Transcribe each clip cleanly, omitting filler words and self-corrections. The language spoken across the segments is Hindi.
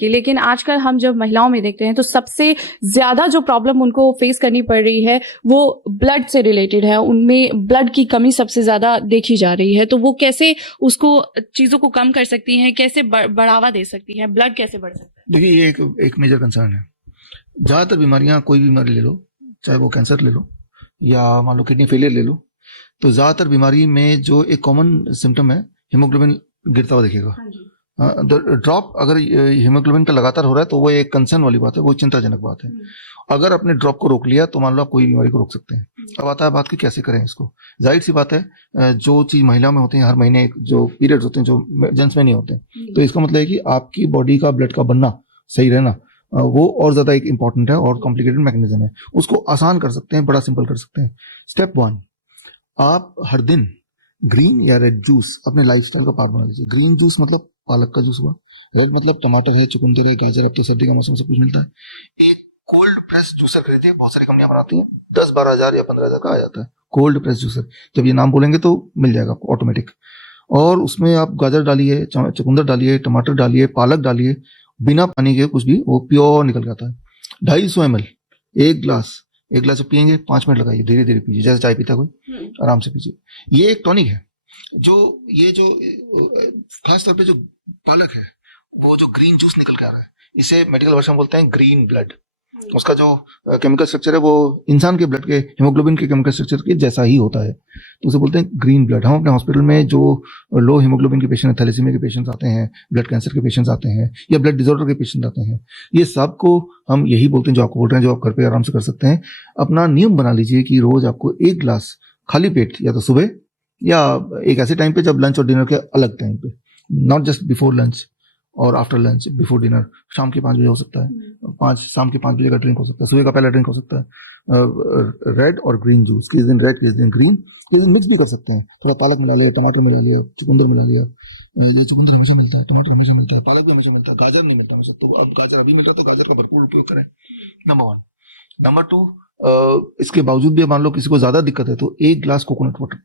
कि लेकिन आजकल हम जब महिलाओं में देखते हैं तो सबसे ज्यादा जो प्रॉब्लम उनको फेस करनी पड़ रही है वो ब्लड से रिलेटेड है। उनमें ब्लड की कमी सबसे ज्यादा देखी जा रही है। तो वो कैसे उसको चीजों को कम कर सकती हैं, कैसे बढ़ावा दे सकती हैं, ब्लड कैसे बढ़ सकता है? देखिए, ये एक मेजर कंसर्न है। ज्यादातर बीमारियां, कोई भी बीमारी ले लो, चाहे वो कैंसर ले लो या मान लो किडनी फेलियर ले लो, तो ज्यादातर बीमारी में जो एक कॉमन सिम्टम है, हीमोग्लोबिन गिरता हुआ दिखेगा। ड्रॉप अगर हीमोग्लोबिन का लगातार हो रहा है तो वो एक कंसर्न वाली बात है, वो चिंताजनक बात है। अगर आपने ड्रॉप को रोक लिया तो मान लो आप कोई बीमारी को रोक सकते हैं। अब आता है बात कि कैसे करें इसको। जाहिर सी बात है, जो चीज महिला में होती है, हर महीने जो पीरियड्स होते हैं जो जेंट्स में नहीं होते, तो इसका मतलब है कि आपकी बॉडी का ब्लड का बनना, सही रहना, वो और ज्यादा एक इंपॉर्टेंट है और कॉम्प्लिकेटेड मैकेनिज्म है। उसको आसान कर सकते हैं, बड़ा सिंपल कर सकते हैं। स्टेप 1, आप हर दिन ग्रीन या रेड जूस अपने लाइफस्टाइल का पार्ट बना लीजिए। ग्रीन जूस मतलब पालक का जूस हुआ, रेड मतलब टमाटर है, चुकंदर है, गाजर, अब तो सर्दी का मौसम से कुछ मिलता है। एक कोल्ड प्रेस जूसर खरीदिए, बहुत सारी कंपनियां बनाती हैं, 10-12 हजार या 15 हजार का आ जाता है कोल्ड प्रेस जूसर। जब ये नाम बोलेंगे तो मिल जाएगा आपको ऑटोमेटिक। और उसमें आप गाजर डालिए, चुकंदर डालिए, टमाटर डालिए, पालक डालिए, बिना पानी के कुछ भी, वो प्योर निकल के आता है। 250 ml, एक गिलास जब पियेंगे 5 मिनट लगाइए, धीरे धीरे पीजिए, जैसे चाय पीता कोई, आराम से पीजिए। ये एक टॉनिक है। जो खास तौर पे जो पालक है, वो जो ग्रीन जूस निकल के आ रहा है, इसे मेडिकल वर्षन बोलते हैं ग्रीन ब्लड। उसका जो केमिकल स्ट्रक्चर है वो इंसान के ब्लड के हीमोग्लोबिन के केमिकल स्ट्रक्चर के जैसा ही होता है, तो उसे बोलते हैं ग्रीन ब्लड। हम अपने हॉस्पिटल में जो लो हीमोग्लोबिन के पेशेंट, थैलेसीमिया के पेशेंट्स आते हैं, ब्लड कैंसर के पेशेंट्स आते हैं या ब्लड डिसऑर्डर के पेशेंट आते हैं, ये सबको हम यही बोलते हैं जो आपको बोल रहे हैं, जो आप घर पे आराम से कर सकते हैं। अपना नियम बना लीजिए कि रोज आपको 1 गिलास खाली पेट, या तो सुबह या एक ऐसे टाइम पे जब लंच और डिनर के अलग टाइम पे, नॉट जस्ट बिफोर लंच और आफ्टर लंच, बिफोर डिनर, शाम के 5 बजे हो सकता है, शाम के 5 बजे का ड्रिंक हो सकता है, सुबह का पहला ड्रिंक हो सकता है। रेड और ग्रीन जूस, किस दिन रेड किस दिन ग्रीन, किस दिन मिक्स भी कर सकते हैं। थोड़ा पालक मिला लिया, टमाटर मिला लिया, चुकंदर मिला लिया। ये चुकंदर हमेशा मिलता है, टमाटर हमेशा मिलता है, पालक भी हमेशा मिलता है, गाजर नहीं मिलता हमेशा, तो अब गाजर अभी मिल रहा है तो गाजर का भरपूर उपयोग करें। नंबर 1। नंबर 2, इसके बावजूद भी मान लो किसी को ज्यादा दिक्कत है तो 1 गिलास कोकोनट वाटर।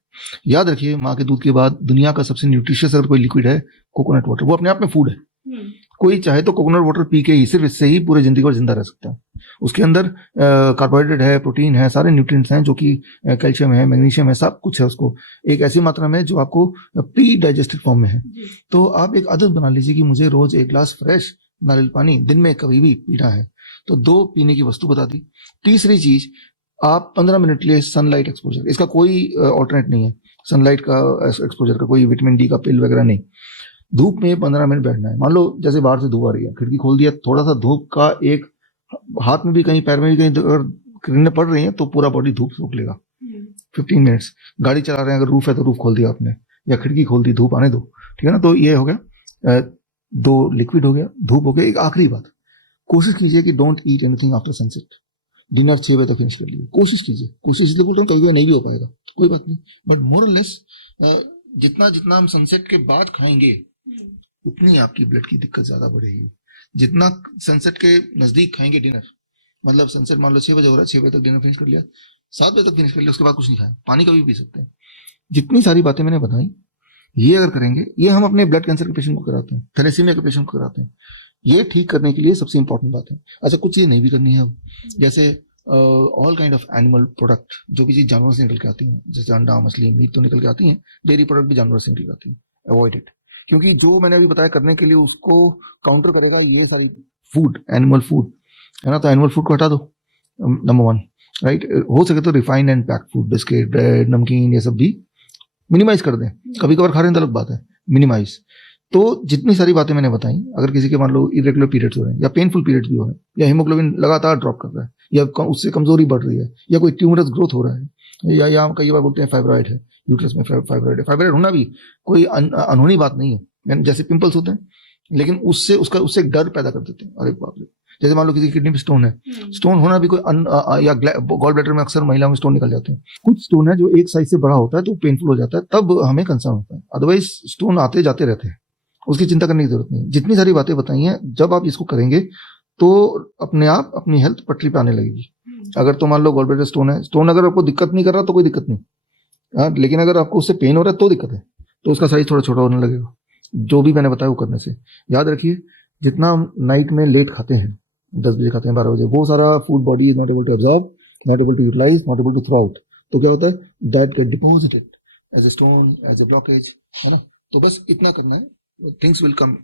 याद रखिए, माँ के दूध के बाद दुनिया का सबसे न्यूट्रिशियस अगर कोई लिक्विड है, कोकोनट वाटर। वो अपने आप में फूड है। कोई चाहे तो कोकोनट वाटर पी के ही, सिर्फ इससे ही पूरे जिंदगी भर जिंदा रह सकता है। उसके अंदर कार्बोहाइड्रेट है, प्रोटीन है, सारे न्यूट्रिएंट्स हैं, जो कि कैल्शियम है, मैग्नीशियम है, सब कुछ है उसको एक ऐसी मात्रा में जो आपको प्री डाइजेस्टेड फॉर्म में है। तो आप एक आदत बना लीजिए कि मुझे रोज 1 गिलास फ्रेश नारियल पानी दिन में कभी भी पीना है। तो 2 पीने की वस्तु बता दी। तीसरी चीज, आप 15 मिनट के लिए सनलाइट एक्सपोजर, इसका कोई ऑल्टरनेट नहीं है। सनलाइट का एक्सपोजर का कोई विटामिन डी का पिल वगैरह नहीं। धूप में 15 मिनट बैठना है। मान लो जैसे बाहर से धूप आ रही है, खिड़की खोल दिया, थोड़ा सा धूप का एक हाथ में भी कहीं, पैर में भी कहीं अगर किरणें पड़ रही हैं तो पूरा बॉडी धूप सोख लेगा। 15 मिनट्स। गाड़ी चला रहे हैं, अगर रूफ है तो रूफ खोल दिया आपने, या खिड़की खोल दी, धूप आने दो, ठीक है ना। तो ये हो गया, 2 लिक्विड हो गया, धूप हो गया। एक आखिरी बात, कोशिश कीजिए कि don't eat anything after sunset. Dinner 6 बजे तक फिनिश कर लीजिए, कोशिश कीजिए। कोशिश इसलिए बोल रहा हूँ, कभी नहीं भी हो पाएगा, कोई बात नहीं, बट मोर और लेस जितना हम सनसेट के बाद खाएंगे उतनी आपकी ब्लड की दिक्कत ज्यादा बढ़ेगी। जितना सनसेट के नजदीक खाएंगे डिनर, मतलब सनसेट मान लो 6 बजे हो रहा है, 6 बजे तक डिनर फिनिश कर लिया, 7 बजे तक फिनिश कर लिया, उसके बाद कुछ नहीं खाया, पानी कभी पी सकते हैं। जितनी सारी बातें मैंने बताई, ये अगर करेंगे, ये हम अपने ब्लड कैंसर के पेशेंट को कराते हैं, थैलेसीमिया के पेशेंट को कराते हैं। ये ठीक करने के लिए सबसे इंपॉर्टेंट बात है। अच्छा, कुछ चीजें नहीं भी करनी है, जैसे all kind of animal product, जो भी चीज जानवर से निकल के आती है, जैसे अंडा, मछली, मीट तो निकल के आती है, डेयरी प्रोडक्ट भी जानवर से निकल के आती है, अवॉइड इट। क्योंकि जो मैंने अभी बताया करने के लिए उसको काउंटर करेगा ये सारी फूड, एनिमल फूड है ना, तो एनिमल फूड को हटा दो, नंबर 1, राइट। हो सके तो refined and packed food, biscuit, bread, नमकीन, ये सब भी मिनिमाइज कर दें। कभी कभार खा रहे हैं तो अलग बात है, मिनिमाइज। तो जितनी सारी बातें मैंने बताई, अगर किसी के मान लो इरेगुलर पीरियड्स हो रहे हैं, या पेनफुल पीरियड्स भी हो रहे हैं, या हीमोग्लोबिन लगातार ड्रॉप कर रहा है, या उससे कमजोरी बढ़ रही है, या कोई ट्यूमरस ग्रोथ हो रहा है, या कई बार बोलते हैं फाइब्रॉइड है, यूट्रस में फाइब्रॉइड है। फाइब्रॉइड होना भी कोई अनहोनी बात नहीं है, जैसे पिंपल्स होते हैं, लेकिन उससे एक डर पैदा कर देते हैं, अरे बाप रे। जैसे मान लो किसी किडनी में स्टोन है, स्टोन होना भी कोई या गॉल ब्लैडर में अक्सर महिलाओं में स्टोन निकल जाते हैं। कुछ स्टोन है जो एक साइज से बड़ा होता है तो पेनफुल हो जाता है, तब हमें कंसर्न होता है, अदरवाइज स्टोन आते जाते रहते हैं, उसकी चिंता करने की जरूरत नहीं। जितनी सारी बातें बताई हैं, जब आप इसको करेंगे तो अपने आप अपनी हेल्थ पटरी पे आने लगेगी। अगर तो मान लो गॉल ब्लैडर स्टोन है, स्टोन अगर आपको दिक्कत नहीं कर रहा तो कोई दिक्कत नहीं, लेकिन अगर आपको उससे पेन हो रहा है तो दिक्कत है, तो उसका साइज थोड़ा छोटा होने लगेगा। जो भी मैंने बताया वो करने से, याद रखिए, जितना हम नाइट में लेट खाते हैं, 10 बजे खाते हैं, 12 बजे, वो सारा food body is not able to absorb, not able to utilise, not able to throw out. तो क्या होता है, that get deposited as a stone, as a blockage, है ना। तो बस इतना करना है, थिंग्स विल कम।